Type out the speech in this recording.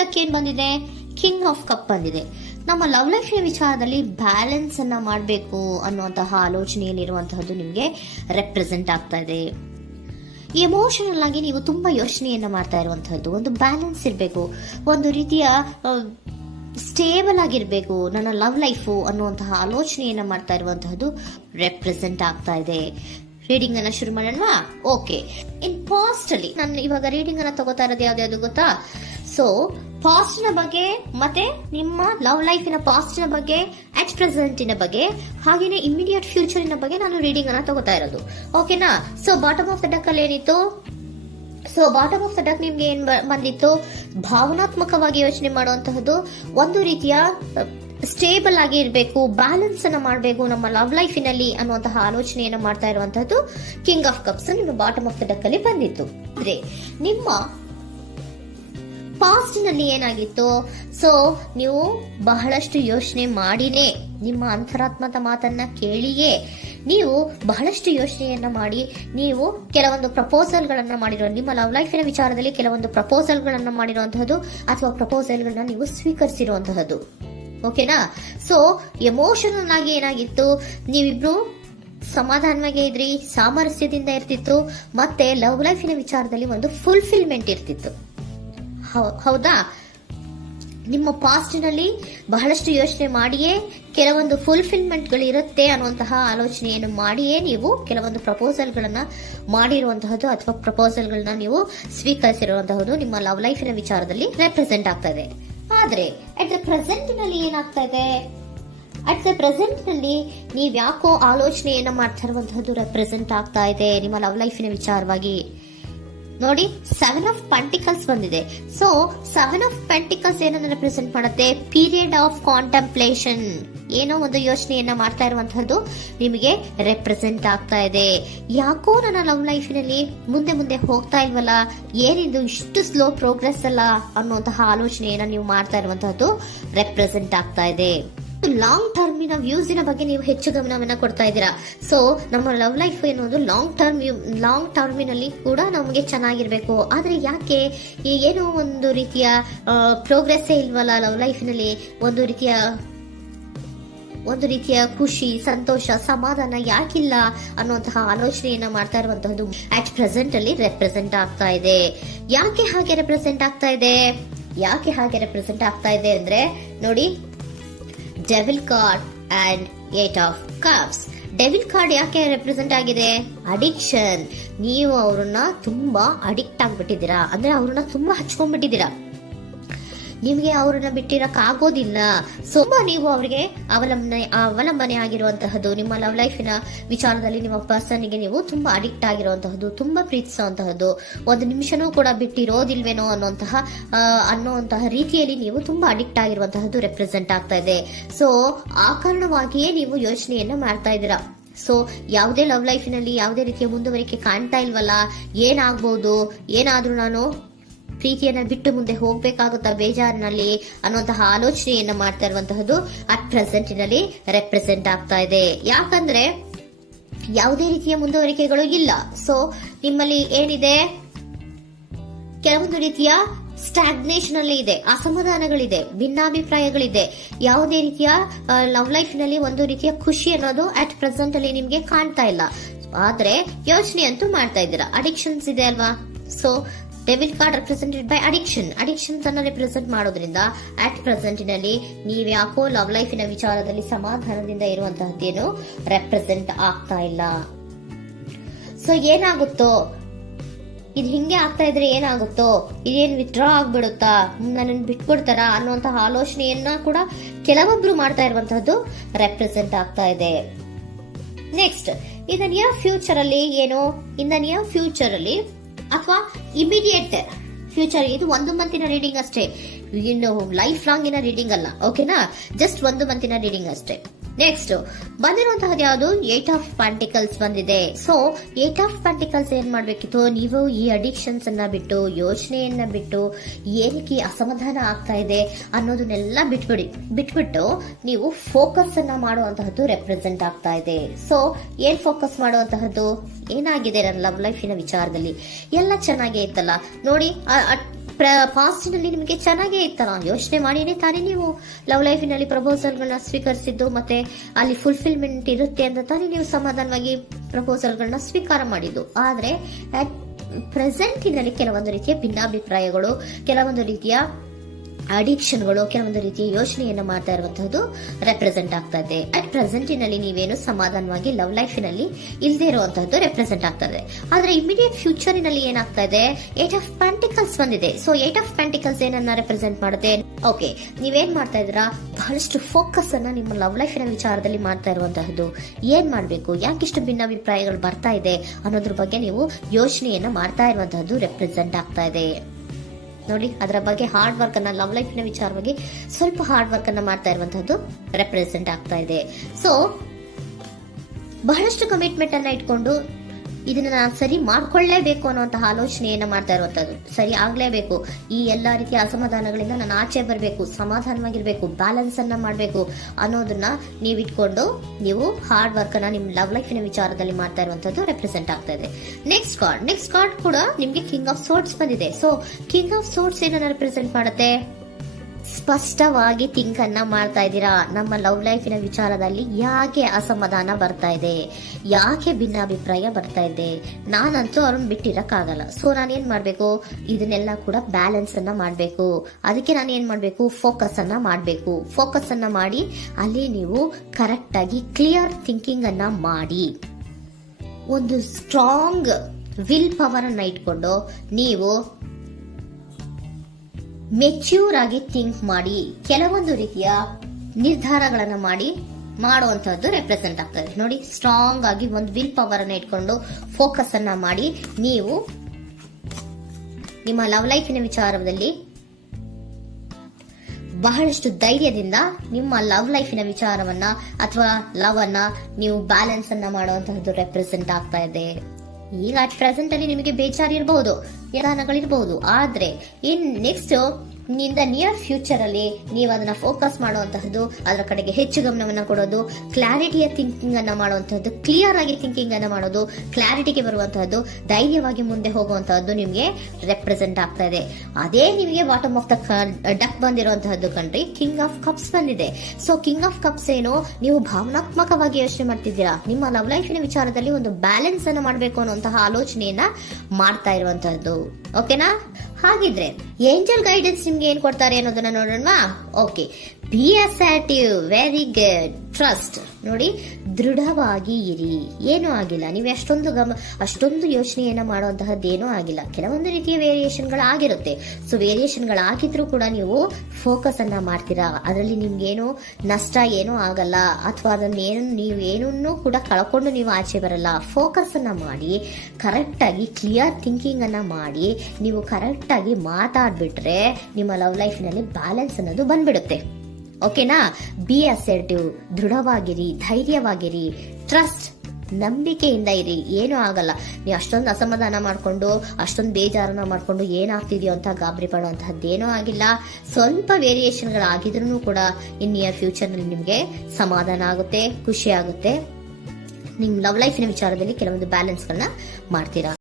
Duck ಏನ್ ಬಂದಿದೆ? King of cup ಬಂದಿದೆ. ನಮ್ಮ ಲವ್ ಲೈಫ್ ವಿಚಾರದಲ್ಲಿ ಬ್ಯಾಲೆನ್ಸ್ ಅನ್ನ ಮಾಡಬೇಕು ಅನ್ನುವಂತಹ ಆಲೋಚನೆಯಲ್ಲಿರುವಂತಹದ್ದು ನಿಮಗೆ ರೆಪ್ರೆಸೆಂಟ್ ಆಗ್ತಾ ಇದೆ. ಎಮೋಷನಲ್ ಆಗಿ ನೀವು ತುಂಬಾ ಯೋಚನೆಯನ್ನ ಮಾಡ್ತಾ ಇರುವಂತಹದ್ದು, ಒಂದು ಬ್ಯಾಲೆನ್ಸ್ ಇರಬೇಕು, ಒಂದು ರೀತಿಯ ಸ್ಟೇಬಲ್ ಆಗಿರ್ಬೇಕು ನನ್ನ ಲವ್ ಲೈಫು ಅನ್ನುವಂತಹ ಆಲೋಚನೆಯನ್ನ ಮಾಡ್ತಾ ಇರುವಂತಹದ್ದು ರೆಪ್ರೆಸೆಂಟ್ ಆಗ್ತಾ ಇದೆ. ರೀಡಿಂಗ್ ಅನ್ನ ಶುರು ಮಾಡೋಣ. ಓಕೆ, ಇನ್ ಪಾಸ್ಟ್ ಅಲ್ಲಿ ನಾನು ಇವಾಗ ರೀಡಿಂಗ್ ಅನ್ನ ತಗೋತಾ ಇರೋದು ಯಾವ್ದು ಗೊತ್ತಾ? ಸೊ ಪಾಸ್ಟ್ ನ ಬಗ್ಗೆ ಮತ್ತೆ ನಿಮ್ಮ ಲವ್ ಲೈಫಿನ ಪಾಸ್ಟ್ ನ ಬಗ್ಗೆ, ಅಟ್ ಪ್ರೆಸೆಂಟಿನ ಬಗ್ಗೆ, ಹಾಗೇನೆ ಇಮಿಡಿಯೇಟ್ ಫ್ಯೂಚರಿನ ಬಗ್ಗೆ ನಾನು ರೀಡಿಂಗ್ ಅನ್ನ ತಗೋತಾ ಇರೋದು. ಓಕೆನಾ? So bottom of the duck ಅಲ್ಲಿ ಏನಿತ್ತು? So bottom of the duck ನಿಮ್ಗೆ ಏನ್ ಬಂದಿತ್ತು? ಭಾವನಾತ್ಮಕವಾಗಿ ಯೋಚನೆ ಮಾಡುವಂತಹದ್ದು, ಒಂದು ರೀತಿಯ ಸ್ಟೇಬಲ್ ಆಗಿ ಇರಬೇಕು, ಬ್ಯಾಲೆನ್ಸ್ ಅನ್ನ ಮಾಡಬೇಕು ನಮ್ಮ ಲವ್ ಲೈಫಿನಲ್ಲಿ ಅನ್ನುವಂತಹ ಆಲೋಚನೆಯನ್ನ ಮಾಡ್ತಾ ಇರುವಂತಹದ್ದು ಕಿಂಗ್ ಆಫ್ ಕಪ್ಸ್ ನಿಮ್ಮ ಬಾಟಮ್ ಆಫ್ ದ ಡಕ್ ಅಲ್ಲಿ ಬಂದಿತ್ತು. ಅಂದ್ರೆ ನಿಮ್ಮ ಪಾಸ್ಟ್ ನಲ್ಲಿ ಏನಾಗಿತ್ತು? ಸೊ ನೀವು ಬಹಳಷ್ಟು ಯೋಚನೆ ಮಾಡಿನೇ, ನಿಮ್ಮ ಅಂತರಾತ್ಮದ ಮಾತನ್ನ ಕೇಳಿಯೇ ನೀವು ಬಹಳಷ್ಟು ಯೋಚನೆಯನ್ನ ಮಾಡಿ ನೀವು ಕೆಲವೊಂದು ಪ್ರಪೋಸಲ್ ಗಳನ್ನ ಮಾಡಿರೋ, ನಿಮ್ಮ ಲವ್ ಲೈಫಿನ ವಿಚಾರದಲ್ಲಿ ಕೆಲವೊಂದು ಪ್ರಪೋಸಲ್ ಗಳನ್ನ ಮಾಡಿರುವಂತಹದ್ದು ಅಥವಾ ಪ್ರಪೋಸಲ್ ಗಳನ್ನ ನೀವು ಸ್ವೀಕರಿಸಿರುವಂತಹದ್ದು. ಓಕೆನಾ? ಸೊ ಎಮೋಷನಲ್ ಆಗಿ ಏನಾಗಿತ್ತು? ನೀವಿಬ್ರು ಸಮಾಧಾನವಾಗಿ ಇದ್ರಿ, ಸಾಮರಸ್ಯದಿಂದ ಇರ್ತಿತ್ತು, ಮತ್ತೆ ಲವ್ ಲೈಫಿನ ವಿಚಾರದಲ್ಲಿ ಒಂದು ಫುಲ್ಫಿಲ್ಮೆಂಟ್ ಇರ್ತಿತ್ತು. ಹೌದಾ? ನಿಮ್ಮ ಪಾಸ್ಟ್ ನಲ್ಲಿ ಬಹಳಷ್ಟು ಯೋಚನೆ ಮಾಡಿಯೇ ಕೆಲವೊಂದು ಫುಲ್ಫಿಲ್ಮೆಂಟ್ ಗಳು ಇರುತ್ತೆ ಅನ್ನುವಂತಹ ಆಲೋಚನೆಯನ್ನು ಮಾಡಿಯೇ ನೀವು ಕೆಲವೊಂದು ಪ್ರಪೋಸಲ್ ಗಳನ್ನ ಮಾಡಿರುವಂತಹದ್ದು ಅಥವಾ ಪ್ರಪೋಸಲ್ ಗಳನ್ನ ನೀವು ಸ್ವೀಕರಿಸಿರುವಂತಹದ್ದು ನಿಮ್ಮ ಲವ್ ಲೈಫಿನ ವಿಚಾರದಲ್ಲಿ ರೆಪ್ರೆಸೆಂಟ್ ಆಗ್ತಾ ಇದೆ. ಆದ್ರೆ ಅಟ್ ದ ಪ್ರೆಸೆಂಟ್ ನಲ್ಲಿ ಏನಾಗ್ತಾ ಇದೆ? ಅಟ್ ದ ಪ್ರೆಸೆಂಟ್ ನಲ್ಲಿ ನೀವ್ ಯಾಕೋ ಆಲೋಚನೆಯನ್ನ ಮಾಡ್ತಾ ಇರುವಂತಹದ್ದು ರೆಪ್ರೆಸೆಂಟ್ ಆಗ್ತಾ ಇದೆ ನಿಮ್ಮ ಲವ್ ಲೈಫಿನ ವಿಚಾರವಾಗಿ. ನೋಡಿ, 7 ಆಫ್ ಪೆಂಟಿಕಲ್ಸ್ ಬಂದಿದೆ. ಸೊ 7 ಆಫ್ ಪೆಂಟಿಕಲ್ಸ್ ಏನನ್ನ ರೆಪ್ರೆಸೆಂಟ್ ಮಾಡುತ್ತೆ? ಪೀರಿಯಡ್ ಆಫ್ ಕಾಂಟೆಂಪ್ಲೇಷನ್, ಏನೋ ಒಂದು ಯೋಚನೆಯನ್ನ ಮಾಡ್ತಾ ಇರುವಂತಹದ್ದು ನಿಮಗೆ ರೆಪ್ರೆಸೆಂಟ್ ಆಗ್ತಾ ಇದೆ. ಯಾಕೋ ನನ್ನ ಲವ್ ಲೈಫಿನಲ್ಲಿ ಮುಂದೆ ಮುಂದೆ ಹೋಗ್ತಾ ಇಲ್ವಲ್ಲ, ಏನಿದು ಇಷ್ಟು ಸ್ಲೋ ಪ್ರೋಗ್ರೆಸ್ ಅಲ್ಲ ಅನ್ನುವಂತಹ ಆಲೋಚನೆಯನ್ನ ನೀವು ಮಾಡ್ತಾ ಇರುವಂತಹದ್ದು ರೆಪ್ರೆಸೆಂಟ್ ಆಗ್ತಾ ಇದೆ. ಲಾಂಗ್ ಟರ್ಮಿನ ವ್ಯೂಸಿನ ಬಗ್ಗೆ ನೀವು ಹೆಚ್ಚು ಗಮನವನ್ನ ಕೊಡ್ತಾ ಇದ್ದೀರಾ. ಸೊ ನಮ್ಮ ಲವ್ ಲೈಫ್ ಎನ್ನುವುದು ಲಾಂಗ್ ಟರ್ಮಿನಲ್ಲಿ ಕೂಡ ನಮಗೆ ಚೆನ್ನಾಗಿರ್ಬೇಕು. ಆದ್ರೆ ಯಾಕೆ ಏನೋ ಒಂದು ರೀತಿಯ ಪ್ರೋಗ್ರೆಸ್ ಇಲ್ವಲ್ಲ ಲವ್ ಲೈಫ್ನಲ್ಲಿ, ಒಂದು ರೀತಿಯ ಖುಷಿ, ಸಂತೋಷ, ಸಮಾಧಾನ ಯಾಕಿಲ್ಲ ಅನ್ನುವಂತಹ ಆಲೋಚನೆಯನ್ನ ಮಾಡ್ತಾ ಇರುವಂತಹದ್ದು ಅಟ್ ಪ್ರೆಸೆಂಟ್ ಅಲ್ಲಿ ರೆಪ್ರೆಸೆಂಟ್ ಆಗ್ತಾ ಇದೆ. ಯಾಕೆ ಹಾಗೆ ರೆಪ್ರೆಸೆಂಟ್ ಆಗ್ತಾ ಇದೆ ಅಂದ್ರೆ ನೋಡಿ, devil card and 8 of cups. Devil card ಯಾಕೆ ರೆಪ್ರೆಸೆಂಟ್ ಆಗಿದೆ? ಅಡಿಕ್ಷನ್. ನೀವು ಅವ್ರನ್ನ ತುಂಬಾ ಅಡಿಕ್ಟ್ ಆಗ್ಬಿಟ್ಟಿದ್ದೀರಾ, ಅಂದ್ರೆ ಅವ್ರನ್ನ ತುಂಬಾ ಹಚ್ಕೊಂಡ್ಬಿಟ್ಟಿದ್ದೀರಾ, ನಿಮ್ಗೆ ಅವ್ರನ್ನ ಬಿಟ್ಟಿರಕ್ ಆಗೋದಿಲ್ಲ. ತುಂಬಾ ನೀವು ಅವ್ರಿಗೆ ಅವಲಂಬನೆ ಆಗಿರುವಂತಹದ್ದು, ನಿಮ್ಮ ಲವ್ ಲೈಫಿನ ವಿಚಾರದಲ್ಲಿ ನಿಮ್ಮ ಪರ್ಸನ್ಗೆ ನೀವು ತುಂಬಾ ಅಡಿಕ್ಟ್ ಆಗಿರುವಂತಹದ್ದು, ತುಂಬಾ ಪ್ರೀತಿಸುವಂತಹದ್ದು, ಒಂದು ನಿಮಿಷನೂ ಕೂಡ ಬಿಟ್ಟಿರೋದಿಲ್ವೇನೋ ಅನ್ನುವಂತಹ ರೀತಿಯಲ್ಲಿ ನೀವು ತುಂಬಾ ಅಡಿಕ್ಟ್ ಆಗಿರುವಂತಹದ್ದು ರೆಪ್ರೆಸೆಂಟ್ ಆಗ್ತಾ ಇದೆ. ಸೊ ಆ ಕಾರಣವಾಗಿಯೇ ನೀವು ಯೋಚನೆಯನ್ನ ಮಾಡ್ತಾ ಇದ್ದೀರಾ. ಸೊ ಯಾವುದೇ ಲವ್ ಲೈಫಿನಲ್ಲಿ ಯಾವುದೇ ರೀತಿಯ ಮುಂದುವರಿಕೆ ಕಾಣ್ತಾ ಇಲ್ವಲ್ಲ, ಏನಾಗ್ಬಹುದು, ಏನಾದ್ರೂ ನಾನು ಪ್ರೀತಿಯನ್ನ ಬಿಟ್ಟು ಮುಂದೆ ಹೋಗ್ಬೇಕಾಗುತ್ತಾ ಬೇಜಾರಿನಲ್ಲಿ ಅನ್ನುವಂತಹ ಆಲೋಚನೆಯನ್ನ ಮಾಡ್ತಾ ಇರುವಂತಹದ್ದು ಅಟ್ ಪ್ರೆಸೆಂಟಿನಲ್ಲಿ ರೆಪ್ರೆಸೆಂಟ್ ಆಗ್ತಾ ಇದೆ. ಯಾಕಂದ್ರೆ ಯಾವುದೇ ರೀತಿಯ ಮುಂದುವರಿಕೆಗಳು ಇಲ್ಲ. ಸೊ ನಿಮ್ಮಲ್ಲಿ ಏನಿದೆ? ಕೆಲವೊಂದು ರೀತಿಯ ಸ್ಟಾಗ್ನೇಷನ್ ಅಲ್ಲಿ ಇದೆ, ಅಸಮಾಧಾನಗಳಿದೆ, ಭಿನ್ನಾಭಿಪ್ರಾಯಗಳಿದೆ. ಯಾವುದೇ ರೀತಿಯ ಲವ್ ಲೈಫ್ ನಲ್ಲಿ ಒಂದು ರೀತಿಯ ಖುಷಿ ಅನ್ನೋದು ಅಟ್ ಪ್ರೆಸೆಂಟ್ ಅಲ್ಲಿ ನಿಮ್ಗೆ ಕಾಣ್ತಾ ಇಲ್ಲ. ಆದ್ರೆ ಯೋಚನೆ ಅಂತೂ ಮಾಡ್ತಾ ಇದ್ದೀರಾ. ಅಡಿಕ್ಷನ್ಸ್ ಇದೆ ಅಲ್ವಾ? So devil card represented by addictions ಅನ್ನ ರೆಪ್ರೆಸೆಂಟ್ ಮಾಡೋದ್ರಿಂದ ಅಟ್ ಪ್ರೆಸೆಂಟಿನಲ್ಲಿ ನೀವ್ ಯಾಕೋ ಲವ್ ಲೈಫಿನ ವಿಚಾರದಲ್ಲಿ ಸಮಾಧಾನದಿಂದ ಇರುವಂತಹದ್ದೇನು ರೆಪ್ರೆಸೆಂಟ್ ಆಗ್ತಾ ಇಲ್ಲ. ಸೊ ಏನಾಗುತ್ತೋ, ಇದು ಹಿಂಗೆ ಆಗ್ತಾ ಇದ್ರೆ ಏನಾಗುತ್ತೋ, ಇದೇನು ವಿತ್ಡ್ರಾ ಆಗ್ಬಿಡುತ್ತಾ, ನನ್ನನ್ನು ಬಿಟ್ಬಿಡ್ತಾರ ಅನ್ನುವಂತಹ ಆಲೋಚನೆಯನ್ನ ಕೂಡ ಕೆಲವೊಬ್ರು ಮಾಡ್ತಾ ಇರುವಂತಹದ್ದು ರೆಪ್ರೆಸೆಂಟ್ ಆಗ್ತಾ ಇದೆ. Next, in the near future ಅಲ್ಲಿ ಏನು? ಇನ್ ದ ನಿಯರ್ ಫ್ಯೂಚರ್ ಅಲ್ಲಿ ಅಥವಾ ಇಮಿಡಿಯೇಟ್ ಫ್ಯೂಚರ್, ಇದು 1 ಮಂತಿನ ರೀಡಿಂಗ್ ಅಷ್ಟೇ, ಇನ್ನು ಲೈಫ್ ಲಾಂಗಿನ ರೀಡಿಂಗ್ ಅಲ್ಲ. ಓಕೆನಾ? ಜಸ್ಟ್ 1 ಮಂತಿನ ರೀಡಿಂಗ್ ಅಷ್ಟೇ. ನೆಕ್ಸ್ಟ್ ಬಂದಿರುವಂತಹದ್ದು ಯಾವುದು? 8 ಆಫ್ ಪೆಂಟಿಕಲ್ಸ್ ಬಂದಿದೆ. ಸೊ 8 ಆಫ್ ಪೆಂಟಿಕಲ್ಸ್ ಏನ್ ಮಾಡ್ಬೇಕಿತ್ತು? ನೀವು ಈ ಅಡಿಕ್ಷನ್ಸ್ ಅನ್ನ ಬಿಟ್ಟು, ಯೋಚನೆಯನ್ನ ಬಿಟ್ಟು, ಏನಕ್ಕೆ ಅಸಮಾಧಾನ ಆಗ್ತಾ ಇದೆ ಅನ್ನೋದನ್ನೆಲ್ಲ ಬಿಟ್ಬಿಟ್ಟು ನೀವು ಫೋಕಸ್ ಅನ್ನ ಮಾಡುವಂತಹದ್ದು ರೆಪ್ರೆಸೆಂಟ್ ಆಗ್ತಾ ಇದೆ. ಸೊ ಏನ್ ಫೋಕಸ್ ಮಾಡುವಂತಹದ್ದು? ಏನಾಗಿದೆ ನನ್ನ ಲವ್ ಲೈಫಿನ ವಿಚಾರದಲ್ಲಿ? ಎಲ್ಲ ಚೆನ್ನಾಗೇ ಇತ್ತಲ್ಲ ನೋಡಿ, ಪಾಸ್ಟಿನಲ್ಲಿ ನಿಮಗೆ ಚೆನ್ನಾಗೇ ಇತ್ತಲ್ಲ, ಯೋಚನೆ ಮಾಡಿನೇ ತಾನೇ ನೀವು ಲವ್ ಲೈಫಿನಲ್ಲಿ ಪ್ರಪೋಸಲ್ಗಳನ್ನ ಸ್ವೀಕರಿಸಿದ್ದು, ಮತ್ತೆ ಅಲ್ಲಿ ಫುಲ್ಫಿಲ್ಮೆಂಟ್ ಇರುತ್ತೆ ಅಂತ ತಾನೇ ನೀವು ಸಮಾಧಾನವಾಗಿ ಪ್ರಪೋಸಲ್ಗಳನ್ನ ಸ್ವೀಕಾರ ಮಾಡಿದ್ದು. ಆದ್ರೆ ಅಟ್ ಪ್ರೆಸೆಂಟಿನಲ್ಲಿ ಕೆಲವೊಂದು ರೀತಿಯ ಭಿನ್ನಾಭಿಪ್ರಾಯಗಳು, ಕೆಲವೊಂದು ರೀತಿಯ ಅಡಿಕ್ಷನ್ಗಳು, ಕೆಲವೊಂದು ರೀತಿಯ ಯೋಚನೆಯನ್ನ ಮಾಡ್ತಾ ಇರುವಂತಹದ್ದು ರೆಪ್ರೆಸೆಂಟ್ ಆಗ್ತಾ ಇದೆ. ಅಟ್ ಪ್ರೆಸೆಂಟಿನಲ್ಲಿ ನೀವೇನು ಸಮಾಧಾನವಾಗಿ ಲವ್ ಲೈಫಿನಲ್ಲಿ ಇಲ್ಲದೆ ಇರುವಂತಹದ್ದು ರೆಪ್ರೆಸೆಂಟ್ ಆಗ್ತದೆ. ಆದ್ರೆ ಇಮಿಡಿಯೇಟ್ ಫ್ಯೂಚರಿನಲ್ಲಿ ಏನಾಗ್ತಾ ಇದೆ, 8 ಆಫ್ ಪೆಂಟಿಕಲ್ಸ್ ಬಂದಿದೆ. ಸೊ 8 ಆಫ್ ಪೆಂಟಿಕಲ್ಸ್ ಏನನ್ನ ರೆಪ್ರೆಸೆಂಟ್ ಮಾಡುತ್ತೆ? ಓಕೆ, ನೀವೇನ್ ಮಾಡ್ತಾ ಇದ್ದೀರಾ, ಬಹಳಷ್ಟು ಫೋಕಸ್ ಅನ್ನ ನಿಮ್ಮ ಲವ್ ಲೈಫಿನ ವಿಚಾರದಲ್ಲಿ ಮಾಡ್ತಾ ಇರುವಂತಹದ್ದು. ಏನ್ ಮಾಡ್ಬೇಕು, ಯಾಕಿಷ್ಟು ಭಿನ್ನಾಭಿಪ್ರಾಯಗಳು ಬರ್ತಾ ಇದೆ ಅನ್ನೋದ್ರ ಬಗ್ಗೆ ನೀವು ಯೋಚನೆಯನ್ನ ಮಾಡ್ತಾ ಇರುವಂತಹದ್ದು ರೆಪ್ರೆಸೆಂಟ್ ಆಗ್ತಾ ಇದೆ. ನೋಡಿ, ಅದರ ಬಗ್ಗೆ ಹಾರ್ಡ್ ವರ್ಕ್ ಅನ್ನ, ಲವ್ ಲೈಫಿನ ವಿಚಾರವಾಗಿ ಸ್ವಲ್ಪ ಹಾರ್ಡ್ ವರ್ಕ್ ಅನ್ನ ಮಾಡ್ತಾ ಇರುವಂತಹದ್ದು ರೆಪ್ರೆಸೆಂಟ್ ಆಗ್ತಾ ಇದೆ. ಸೊ ಬಹಳಷ್ಟು ಕಮಿಟ್ಮೆಂಟ್ ಅನ್ನ ಇಟ್ಕೊಂಡು ಇದನ್ನ ನಾನು ಸರಿ ಮಾಡ್ಕೊಳ್ಳೇಬೇಕು ಅನ್ನುವಂತಹ ಆಲೋಚನೆಯನ್ನ ಮಾಡ್ತಾ ಇರುವಂತದ್ದು. ಸರಿ ಆಗ್ಲೇಬೇಕು, ಈ ಎಲ್ಲಾ ರೀತಿಯ ಅಸಮಾಧಾನಗಳಿಂದ ನಾನು ಆಚೆ ಬರಬೇಕು, ಸಮಾಧಾನವಾಗಿರ್ಬೇಕು, ಬ್ಯಾಲೆನ್ಸ್ ಅನ್ನ ಮಾಡಬೇಕು ಅನ್ನೋದನ್ನ ನೀವು ಇಟ್ಕೊಂಡು ನೀವು ಹಾರ್ಡ್ ವರ್ಕ್ ಅನ್ನ ನಿಮ್ ಲವ್ ಲೈಫಿನ ವಿಚಾರದಲ್ಲಿ ಮಾಡ್ತಾ ಇರುವಂತದ್ದು ರೆಪ್ರೆಸೆಂಟ್ ಆಗ್ತಾ ಇದೆ. ನೆಕ್ಸ್ಟ್ ಕಾರ್ಡ್ ಕೂಡ ನಿಮ್ಗೆ ಕಿಂಗ್ ಆಫ್ ಸೋರ್ಟ್ಸ್ ಬಂದಿದೆ. ಸೊ ಕಿಂಗ್ ಆಫ್ ಸೋರ್ಟ್ಸ್ ಏನನ್ನ ರೆಪ್ರೆಸೆಂಟ್ ಮಾಡುತ್ತೆ? ಸ್ಪಷ್ಟವಾಗಿ ಥಿಂಕ್ ಅನ್ನ ಮಾಡ್ತಾ ಇದ್ದೀರಾ. ನಮ್ಮ ಲವ್ ಲೈಫಿನ ವಿಚಾರದಲ್ಲಿ ಯಾಕೆ ಅಸಮಾಧಾನ ಬರ್ತಾ ಇದೆ, ಯಾಕೆ ಭಿನ್ನಾಭಿಪ್ರಾಯ ಬರ್ತಾ ಇದೆ, ನಾನಂತೂ ಅವ್ರನ್ನ ಬಿಟ್ಟಿರಕ್ಕಾಗಲ್ಲ. ಸೊ ನಾನೇನ್ ಮಾಡ್ಬೇಕು, ಇದನ್ನೆಲ್ಲ ಕೂಡ ಬ್ಯಾಲೆನ್ಸ್ ಅನ್ನ ಮಾಡ್ಬೇಕು. ಅದಕ್ಕೆ ನಾನು ಏನ್ ಮಾಡ್ಬೇಕು, ಫೋಕಸ್ ಅನ್ನ ಮಾಡ್ಬೇಕು. ಫೋಕಸ್ ಅನ್ನ ಮಾಡಿ ಅಲ್ಲಿ ನೀವು ಕರೆಕ್ಟ್ ಆಗಿ ಕ್ಲಿಯರ್ ಥಿಂಕಿಂಗ್ ಅನ್ನ ಮಾಡಿ, ಒಂದು ಸ್ಟ್ರಾಂಗ್ ವಿಲ್ ಪವರ್ ಅನ್ನ ಇಟ್ಕೊಂಡು ನೀವು ಮೆಚ್ಯೂರ್ ಆಗಿ ಥಿಂಕ್ ಮಾಡಿ ಕೆಲವೊಂದು ರೀತಿಯ ನಿರ್ಧಾರಗಳನ್ನ ಮಾಡುವಂತಹದ್ದು ರೆಪ್ರೆಸೆಂಟ್ ಆಗ್ತದೆ. ನೋಡಿ, ಸ್ಟ್ರಾಂಗ್ ಆಗಿ ಒಂದು ವಿಲ್ ಪವರ್ ಅನ್ನ ಇಟ್ಕೊಂಡು ಫೋಕಸ್ ಅನ್ನ ಮಾಡಿ ನೀವು ನಿಮ್ಮ ಲವ್ ಲೈಫಿನ ವಿಚಾರದಲ್ಲಿ ಬಹಳಷ್ಟು ಧೈರ್ಯದಿಂದ ನಿಮ್ಮ ಲವ್ ಲೈಫಿನ ವಿಚಾರವನ್ನ ಅಥವಾ ಲವ್ ಅನ್ನ ನೀವು ಬ್ಯಾಲೆನ್ಸ್ ಅನ್ನ ಮಾಡುವಂತಹದ್ದು ರೆಪ್ರೆಸೆಂಟ್ ಆಗ್ತಾ ಇದೆ. ಈಗ ಅಟ್ ಪ್ರೆಸೆಂಟ್ ಅಲ್ಲಿ ನಿಮಗೆ ಬೇಜಾರಿರಬಹುದು, ವಿಧಾನಗಳಿರಬಹುದು, ಆದ್ರೆ ಇನ್ ನೆಕ್ಸ್ಟ್ ನಿಂದ ನಿಯರ್ ಫ್ಯೂಚರ್ ಅಲ್ಲಿ ನೀವು ಅದನ್ನ ಫೋಕಸ್ ಮಾಡುವಂತಹದ್ದು, ಅದರ ಕಡೆಗೆ ಹೆಚ್ಚು ಗಮನವನ್ನ ಕೊಡೋದು, ಕ್ಲಾರಿಟಿಯ ಥಿಂಕಿಂಗ್ ಅನ್ನ ಮಾಡುವಂತಹದ್ದು, ಕ್ಲಿಯರ್ ಆಗಿ ಥಿಂಕಿಂಗ್ ಅನ್ನ ಮಾಡೋದು, ಕ್ಲಾರಿಟಿಗೆ ಬರುವಂತಹದ್ದು, ಧೈರ್ಯವಾಗಿ ಮುಂದೆ ಹೋಗುವಂತಹದ್ದು ನಿಮ್ಗೆ ರೆಪ್ರೆಸೆಂಟ್ ಆಗ್ತಾ ಇದೆ. ಅದೇ ನಿಮಗೆ ಬಾಟಮ್ ಆಫ್ ದ ಡಕ್ ಬಂದಿರುವಂತಹದ್ದು ಕಣ್ರಿ, ಕಿಂಗ್ ಆಫ್ ಕಪ್ಸ್ ಬಂದಿದೆ. ಸೊ ಕಿಂಗ್ ಆಫ್ ಕಪ್ಸ್ ಏನು, ನೀವು ಭಾವನಾತ್ಮಕವಾಗಿ ಯೋಚನೆ ಮಾಡ್ತಿದ್ದೀರಾ, ನಿಮ್ಮ ಲವ್ ಲೈಫಿನ ವಿಚಾರದಲ್ಲಿ ಒಂದು ಬ್ಯಾಲೆನ್ಸ್ ಅನ್ನ ಮಾಡಬೇಕು ಅನ್ನುವಂತಹ ಆಲೋಚನೆಯನ್ನ ಮಾಡ್ತಾ ಇರುವಂತಹದ್ದು. ಓಕೆನಾ? ಹಾಗಿದ್ರೆ ಏಂಜಲ್ ಗೈಡೆನ್ಸ್ ನಿಮ್ಗೆ ಏನ್ ಕೊಡ್ತಾರೆ ಅನ್ನೋದನ್ನ ನೋಡೋಣವಾ? Okay, be assertive, very good, trust. ನೋಡಿ, ದೃಢವಾಗಿ ಇರಿ, ಏನೂ ಆಗಿಲ್ಲ. ನೀವು ಅಷ್ಟೊಂದು ಯೋಚನೆಯನ್ನ ಮಾಡುವಂತಹದ್ದೇನೂ ಆಗಿಲ್ಲ. ಕೆಲವೊಂದು ರೀತಿಯ ವೇರಿಯೇಷನ್ಗಳಾಗಿರುತ್ತೆ. ಸೊ ವೇರಿಯೇಷನ್ಗಳಾಗಿದ್ರೂ ಕೂಡ ನೀವು ಫೋಕಸ್ ಅನ್ನ ಮಾಡ್ತೀರಾ, ಅದರಲ್ಲಿ ನಿಮ್ಗೇನು ನಷ್ಟ ಏನೂ ಆಗಲ್ಲ, ಅಥವಾ ನೀವೇನನ್ನೂ ಕೂಡ ಕಳ್ಕೊಂಡು ನೀವು ಆಚೆ ಬರಲ್ಲ. ಫೋಕಸ್ ಅನ್ನ ಮಾಡಿ ಕರೆಕ್ಟ್ ಆಗಿ ಕ್ಲಿಯರ್ ಥಿಂಕಿಂಗ್ ಅನ್ನ ಮಾಡಿ ನೀವು ಕರೆಕ್ಟ್ ಆಗಿ ಮಾತಾಡ್ಬಿಟ್ರೆ ನಿಮ್ಮ ಲವ್ ಲೈಫಿನಲ್ಲಿ ಬ್ಯಾಲೆನ್ಸ್ ಅನ್ನೋದು ಬಂದ್ಬಿಡುತ್ತೆ. ಓಕೆನಾ? ಬಿ ಅಸರ್ಟಿವ್, ದೃಢವಾಗಿರಿ, ಧೈರ್ಯವಾಗಿರಿ, ಟ್ರಸ್ಟ್, ನಂಬಿಕೆಯಿಂದ ಇರಿ, ಏನೂ ಆಗಲ್ಲ. ನೀವು ಅಷ್ಟೊಂದು ಅಸಮಾಧಾನ ಮಾಡ್ಕೊಂಡು ಅಷ್ಟೊಂದು ಬೇಜಾರನ್ನ ಮಾಡ್ಕೊಂಡು ಏನಾಗ್ತಿದೆಯೋ ಅಂತ ಗಾಬರಿ ಪಡುವಂತಹದ್ದೇನೂ ಆಗಿಲ್ಲ. ಸ್ವಲ್ಪ ವೇರಿಯೇಷನ್ಗಳಾಗಿದ್ರೂ ಕೂಡ ಇನ್ ನಿಯರ್ ಫ್ಯೂಚರ್ನಲ್ಲಿ ನಿಮಗೆ ಸಮಾಧಾನ ಆಗುತ್ತೆ, ಖುಷಿ ಆಗುತ್ತೆ. ನಿಮ್ಮ ಲವ್ ಲೈಫಿನ ವಿಚಾರದಲ್ಲಿ ಕೆಲವೊಂದು ಬ್ಯಾಲೆನ್ಸ್ಗಳನ್ನ ಮಾಡ್ತೀರಾ.